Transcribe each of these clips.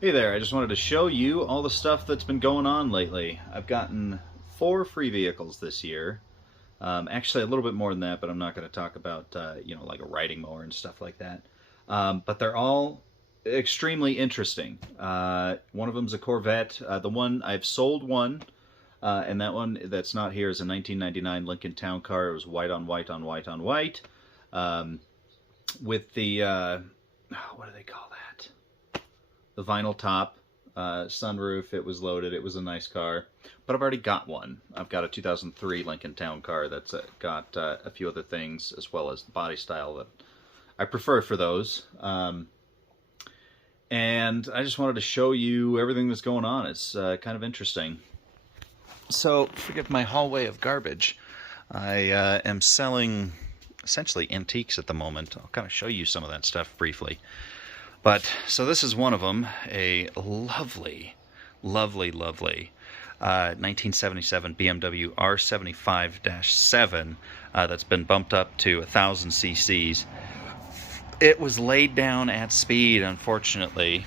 Hey there, I just wanted to show you all the stuff that's been going on lately. I've gotten 4 free vehicles this year. Actually, a little bit more than that, but I'm not going to talk about, like a riding mower and stuff like that. But they're all extremely interesting. One of them's a Corvette. The one I've sold one, and that one that's not here is a 1999 Lincoln Town Car. It was white on white on white on white, with the what do they call that? The vinyl top, sunroof. It was loaded. It was a nice car, but I've already got one. I've got a 2003 Lincoln Town Car that's got a few other things as well as the body style that I prefer for those. And I just wanted to show you everything that's going on. It's kind of interesting. So forgive my hallway of garbage. I am selling essentially antiques at the moment. I'll kind of show you some of that stuff briefly. But, so this is one of them, a lovely, lovely, lovely 1977 BMW R75-7 that's been bumped up to 1,000 cc's. It was laid down at speed, unfortunately.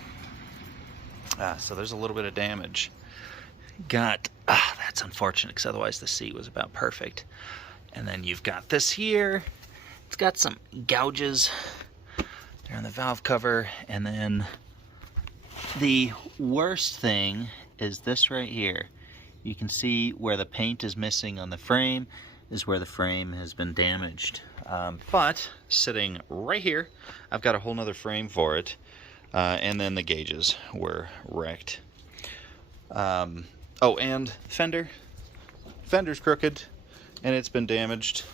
So there's a little bit of damage. That's unfortunate, because otherwise the seat was about perfect. And then you've got this here. It's got some gouges there on the valve cover, and then the worst thing is this right here. You can see where the paint is missing on the frame is where the frame has been damaged. But sitting right here, I've got a whole nother frame for it, and then the gauges were wrecked. Oh, and fender's crooked, and it's been damaged.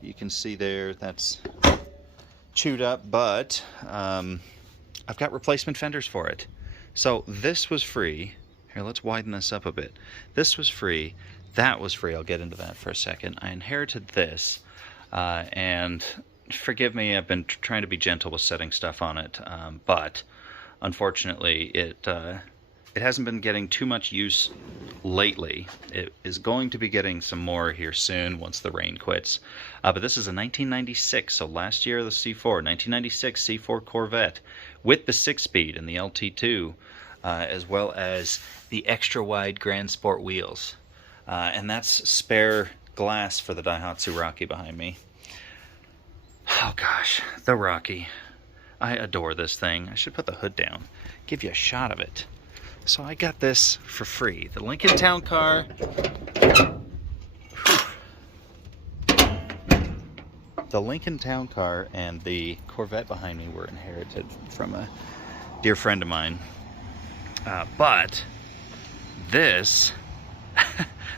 You can see there, that's chewed up, but I've got replacement fenders for it. So this was free. Here, let's widen this up a bit. This was free. That was free. I'll get into that for a second. I inherited this, and forgive me, I've been trying to be gentle with setting stuff on it, but unfortunately it hasn't been getting too much use lately. It is going to be getting some more here soon once the rain quits. But this is a 1996, so last year the C4, 1996 C4 Corvette with the 6-speed and the LT2, as well as the extra wide Grand Sport wheels. And that's spare glass for the Daihatsu Rocky behind me. Oh gosh, the Rocky. I adore this thing. I should put the hood down, give you a shot of it. So I got this for free. The Lincoln Town Car. The Lincoln Town Car and the Corvette behind me were inherited from a dear friend of mine. But this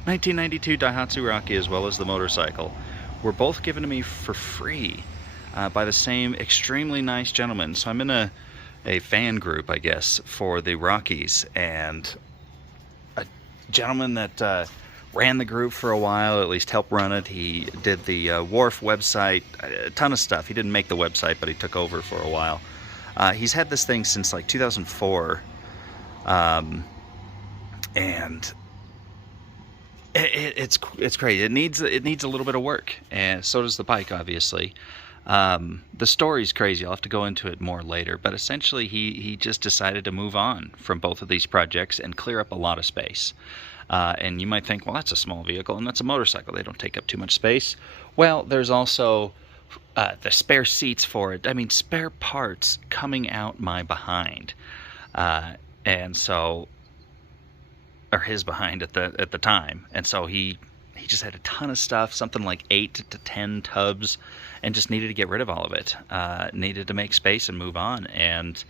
1992 Daihatsu Rocky, as well as the motorcycle, were both given to me for free by the same extremely nice gentleman. So I'm in a fan group, I guess, for the Rockies, and a gentleman that ran the group for a while, at least helped run it. He did the Wharf website, a ton of stuff. He didn't make the website, but he took over for a while. He's had this thing since like 2004, and it's crazy. It needs a little bit of work, and so does the bike, obviously. The story's crazy. I'll have to go into it more later, but essentially he just decided to move on from both of these projects and clear up a lot of space. And you might think, well, that's a small vehicle and that's a motorcycle. They don't take up too much space. Well, there's also the spare seats for it. I mean, spare parts coming out my behind. And so, or his behind at the time. And so he just had a ton of stuff, something like 8 to 10 tubs, and just needed to get rid of all of it. Needed to make space and move on. And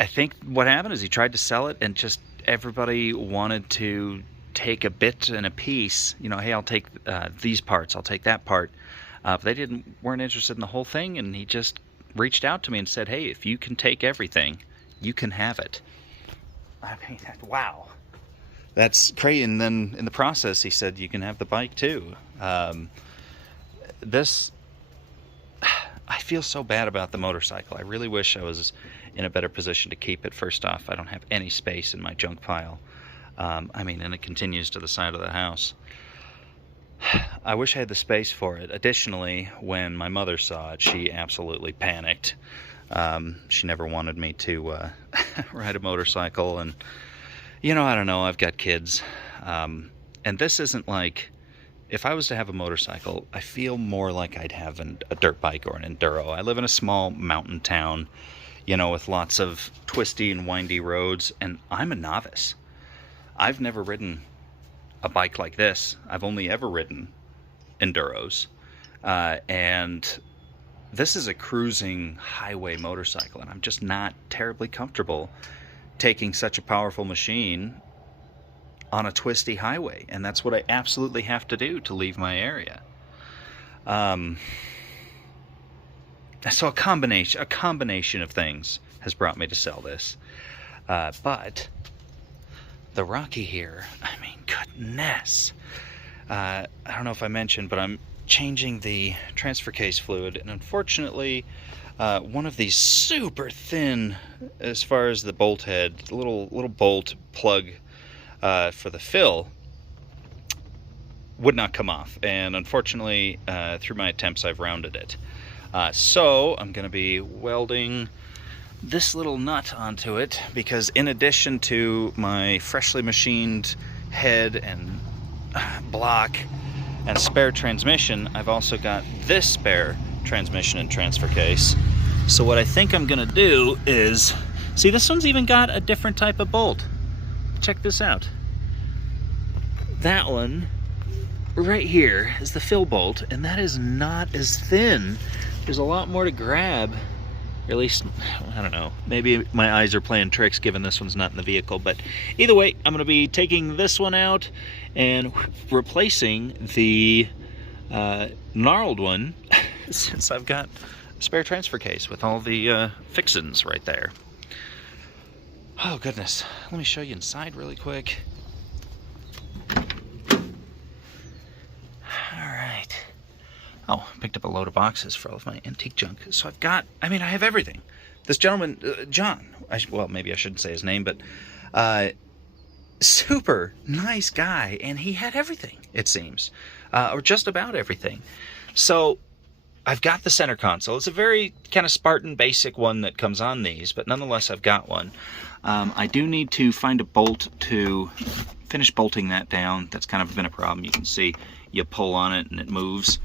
I think what happened is he tried to sell it, and just everybody wanted to take a bit and a piece. You know, hey, I'll take these parts, I'll take that part. But they weren't interested in the whole thing, and he just reached out to me and said, hey, if you can take everything, you can have it. I mean, wow. That's crazy. And then in the process, he said, you can have the bike too. I feel so bad about the motorcycle. I really wish I was in a better position to keep it. First off, I don't have any space in my junk pile. I mean, and it continues to the side of the house. I wish I had the space for it. Additionally, when my mother saw it, she absolutely panicked. She never wanted me to ride a motorcycle, and you know, I don't know, I've got kids, and this isn't like, if I was to have a motorcycle, I feel more like I'd have a dirt bike or an enduro. I live in a small mountain town, you know, with lots of twisty and windy roads, and I'm a novice. I've never ridden a bike like this. I've only ever ridden enduros, and this is a cruising highway motorcycle, and I'm just not terribly comfortable taking such a powerful machine on a twisty highway, and that's what I absolutely have to do to leave my area. So a combination of things has brought me to sell this, but the Rocky here, I mean, goodness. I don't know if I mentioned, but I'm changing the transfer case fluid, and unfortunately one of these super thin, as far as the bolt head, the little bolt plug for the fill would not come off, and unfortunately through my attempts I've rounded it. So I'm going to be welding this little nut onto it, because in addition to my freshly machined head and block and spare transmission, I've also got this spare transmission and transfer case. So what I think I'm gonna do is, see, this one's even got a different type of bolt. Check this out. That one right here is the fill bolt, and that is not as thin. There's a lot more to grab, or at least, I don't know, maybe my eyes are playing tricks given this one's not in the vehicle, but either way, I'm gonna be taking this one out and replacing the gnarled one since I've got a spare transfer case with all the fixins right there. Oh goodness, let me show you inside really quick. Alright. Oh, picked up a load of boxes for all of my antique junk. So I've got, I mean, I have everything. This gentleman, John, well, maybe I shouldn't say his name, but super nice guy, and he had everything, it seems, or just about everything. So I've got the center console. It's a very kind of Spartan basic one that comes on these, but nonetheless I've got one. I do need to find a bolt to finish bolting that down. That's kind of been a problem. You can see you pull on it and it moves.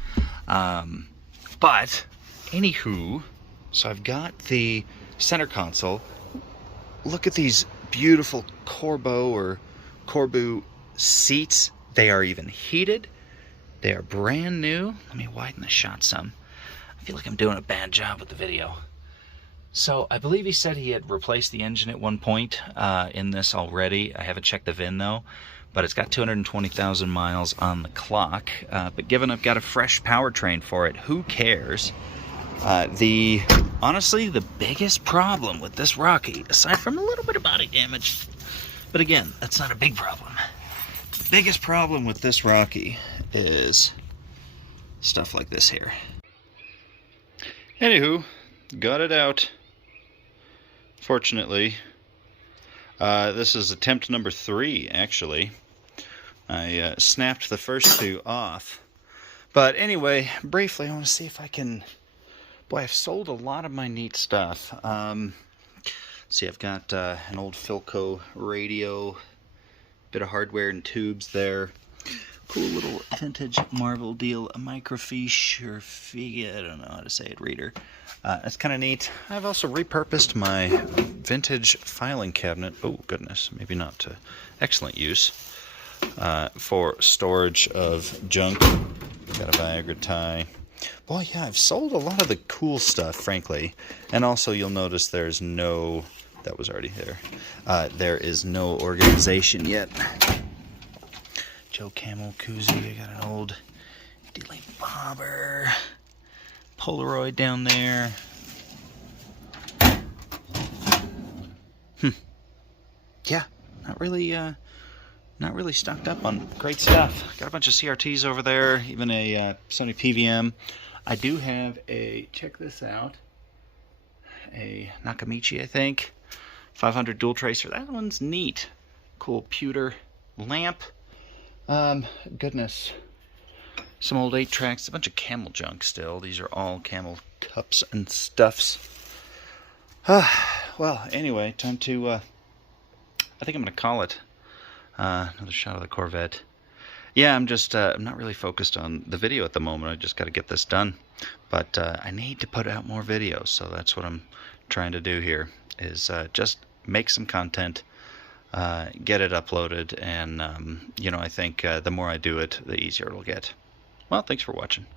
But anywho, so I've got the center console. Look at these beautiful Corbu seats. They are even heated. They are brand new. Let me widen the shot some. I feel like I'm doing a bad job with the video. So I believe he said he had replaced the engine at one point in this already. I haven't checked the VIN though, but it's got 220,000 miles on the clock. But given I've got a fresh powertrain for it, who cares? Honestly, the biggest problem with this Rocky, aside from a little bit of body damage, but again, that's not a big problem. The biggest problem with this Rocky is stuff like this here. Anywho, got it out. Fortunately, this is attempt number 3, actually. I snapped the first 2 off. But anyway, briefly, I want to see if I can... Boy, I've sold a lot of my neat stuff. See, I've got an old Philco radio, bit of hardware and tubes there. Cool little vintage Marvel deal, a microfiche or Figa, I don't know how to say it, reader. That's kind of neat. I've also repurposed my vintage filing cabinet. Oh goodness, maybe not to excellent use. For storage of junk. Got a Viagra tie. Boy, yeah, I've sold a lot of the cool stuff, frankly. And also, you'll notice there's no... That was already there. There is no organization yet. Joe Camel koozie. I got an old Delay bobber. Polaroid down there. Yeah, not really stocked up on great stuff. Got a bunch of CRTs over there, even a Sony PVM. I do have a, check this out, a Nakamichi, I think, 500 dual tracer. That one's neat. Cool pewter lamp. Goodness. Some old 8-tracks, a bunch of Camel junk still. These are all Camel cups and stuffs. Well, anyway, time to, I think I'm going to call it. Another shot of the Corvette. Yeah, I'm not really focused on the video at the moment. I just got to get this done. But I need to put out more videos, so that's what I'm trying to do here, is just make some content, get it uploaded, and, I think the more I do it, the easier it'll get. Well, thanks for watching.